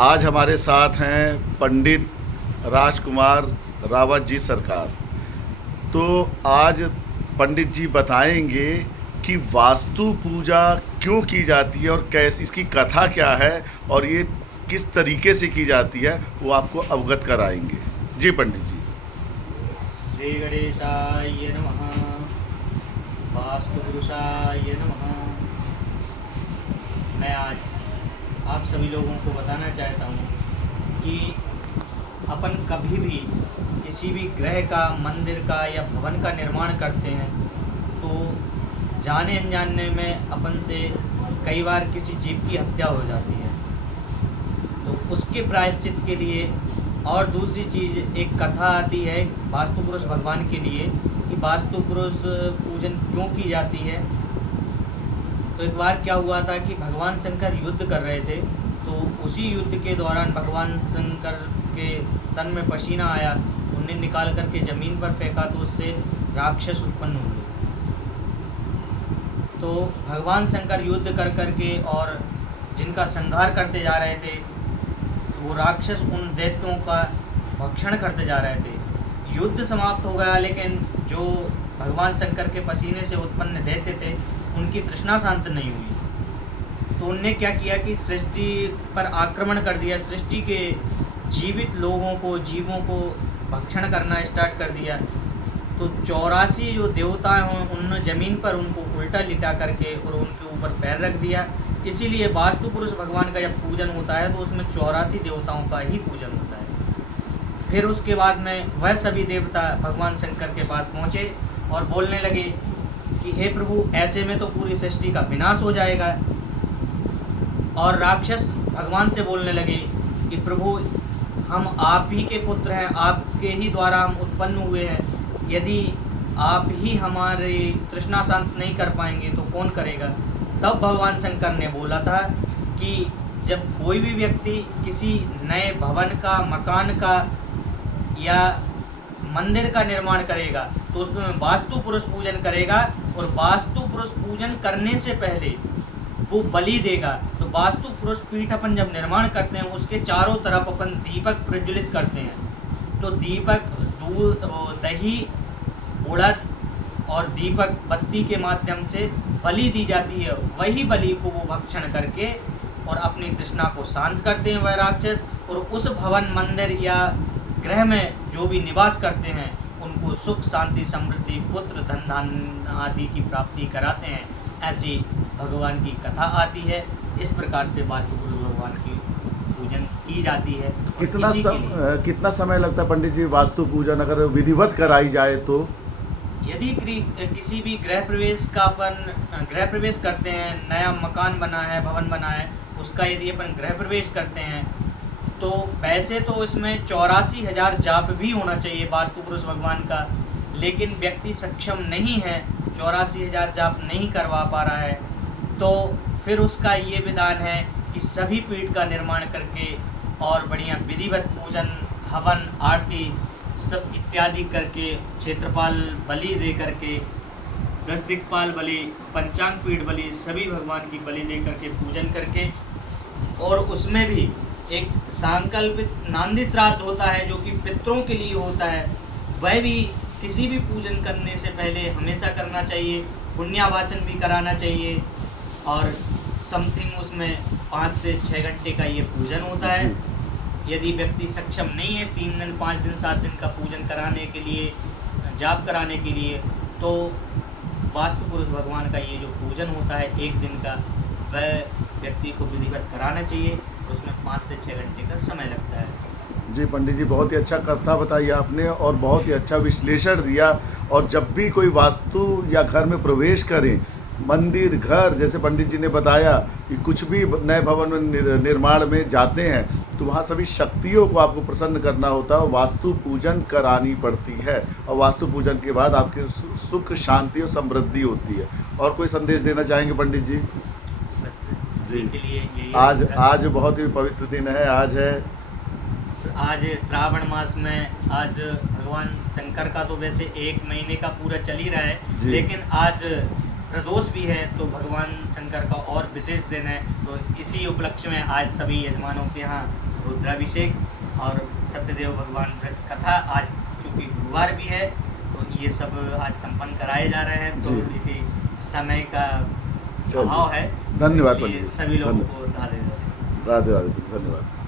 आज हमारे साथ हैं पंडित राजकुमार रावत जी सरकार। तो आज पंडित जी बताएंगे कि वास्तु पूजा क्यों की जाती है और कैसे इसकी कथा क्या है और ये किस तरीके से की जाती है, वो आपको अवगत कराएंगे। जी पंडित जी। श्री गणेशाय नमः। वास्तुपुरुषाय नमः। मैं आज आप सभी लोगों को बताना चाहता हूँ कि अपन कभी भी किसी भी ग्रह का, मंदिर का या भवन का निर्माण करते हैं तो जाने अनजाने में अपन से कई बार किसी जीव की हत्या हो जाती है। तो उसके प्रायश्चित के लिए और दूसरी चीज़, एक कथा आती है वास्तु पुरुष भगवान के लिए कि वास्तु पुरुष पूजन क्यों की जाती है। तो एक बार क्या हुआ था कि भगवान शंकर युद्ध कर रहे थे, तो उसी युद्ध के दौरान भगवान शंकर के तन में पसीना आया, उन्हें निकाल करके ज़मीन पर फेंका तो उससे राक्षस उत्पन्न हुए। तो भगवान शंकर युद्ध कर करके और जिनका संहार करते जा रहे थे, वो राक्षस उन दैत्यों का भक्षण करते जा रहे थे। युद्ध समाप्त हो गया, लेकिन जो भगवान शंकर के पसीने से उत्पन्न दैत्य थे उनकी तृष्णा शांत नहीं हुई। तो उनने क्या किया कि सृष्टि पर आक्रमण कर दिया, सृष्टि के जीवित लोगों को, जीवों को भक्षण करना स्टार्ट कर दिया। तो 84 जो देवता हैं उन्होंने ज़मीन पर उनको उल्टा लिटा करके और उनके ऊपर पैर रख दिया। इसीलिए वास्तु पुरुष भगवान का जब पूजन होता है तो उसमें 84 देवताओं का ही पूजन होता है। फिर उसके बाद में वह सभी देवता भगवान शंकर के पास पहुँचे और बोलने लगे कि हे प्रभु, ऐसे में तो पूरी सृष्टि का विनाश हो जाएगा। और राक्षस भगवान से बोलने लगे कि प्रभु, हम आप ही के पुत्र हैं, आपके ही द्वारा हम उत्पन्न हुए हैं। यदि आप ही हमारे तृष्णा शांत नहीं कर पाएंगे तो कौन करेगा। तब भगवान शंकर ने बोला था कि जब कोई भी व्यक्ति किसी नए भवन का, मकान का या मंदिर का निर्माण करेगा तो उसमें वास्तु पुरुष पूजन करेगा, और वास्तु पुरुष पूजन करने से पहले वो बलि देगा। तो वास्तु पुरुष पीठ अपन जब निर्माण करते हैं उसके चारों तरफ अपन दीपक प्रज्वलित करते हैं। तो दीपक, दूध, दही, उड़द और दीपक बत्ती के माध्यम से बलि दी जाती है। वही बलि को वो भक्षण करके और अपनी तृष्णा को शांत करते हैं वह राक्षस, और उस भवन, मंदिर या ग्रह में जो भी निवास करते हैं उनको सुख, शांति, समृद्धि, पुत्र, धन धान्य आदि की प्राप्ति कराते हैं। ऐसी भगवान की कथा आती है। इस प्रकार से वास्तु पुरुष भगवान की पूजन की जाती है। कितना समय लगता है पंडित जी वास्तु पूजन अगर विधिवत कराई जाए तो? यदि किसी भी गृह प्रवेश का अपन गृह प्रवेश करते हैं, नया मकान बना है, भवन बना है, उसका यदि अपन गृह प्रवेश करते हैं तो वैसे तो इसमें 84,000 जाप भी होना चाहिए वास्तु पुरुष भगवान का, लेकिन व्यक्ति सक्षम नहीं है, 84,000 जाप नहीं करवा पा रहा है, तो फिर उसका ये विधान है कि सभी पीठ का निर्माण करके और बढ़िया विधिवत पूजन, हवन, आरती सब इत्यादि करके, क्षेत्रपाल बलि दे करके, 10 दिक्पाल बलि, पंचांग पीठ बलि, सभी भगवान की बलि दे करके पूजन करके, और उसमें भी एक सांकल्पित नांदी श्राद्ध होता है जो कि पितरों के लिए होता है। वह भी किसी भी पूजन करने से पहले हमेशा करना चाहिए। पुण्यावाचन भी कराना चाहिए, और समथिंग उसमें 5 से 6 घंटे का ये पूजन होता है। यदि व्यक्ति सक्षम नहीं है 3 दिन, 5 दिन, 7 दिन का पूजन कराने के लिए, जाप कराने के लिए, तो वास्तु पुरुष भगवान का ये जो पूजन होता है 1 दिन का, वह व्यक्ति को विधिवत कराना चाहिए। उसमें 5 से 6 घंटे का समय लगता है। जी पंडित जी, बहुत ही अच्छा कथा बताई आपने और बहुत ही अच्छा विश्लेषण दिया। और जब भी कोई वास्तु या घर में प्रवेश करें, मंदिर, घर, जैसे पंडित जी ने बताया कि कुछ भी नए भवन में निर्माण में जाते हैं तो वहाँ सभी शक्तियों को आपको प्रसन्न करना होता है और वास्तु पूजन करानी पड़ती है, और वास्तु पूजन के बाद आपकी सुख, शांति और समृद्धि होती है। और कोई संदेश देना चाहेंगे पंडित जी? जी, के लिए आज बहुत ही पवित्र दिन है। आज श्रावण मास में आज भगवान शंकर का तो वैसे 1 महीने का पूरा चल ही रहा है, लेकिन आज प्रदोष भी है, तो भगवान शंकर का और विशेष दिन है। तो इसी उपलक्ष्य में आज सभी यजमानों के यहाँ रुद्राभिषेक और सत्यदेव भगवान व्रत कथा। आज चूँकि गुरुवार भी है तो ये सब आज संपन्न कराए जा रहे हैं, तो जी। इसी समय का चलिए। अभाव है, धन्यवाद इसलिए पंडित जी, सभी लोगों धन्यवाद। को राधे राधे। राधे राधे, धन्यवाद।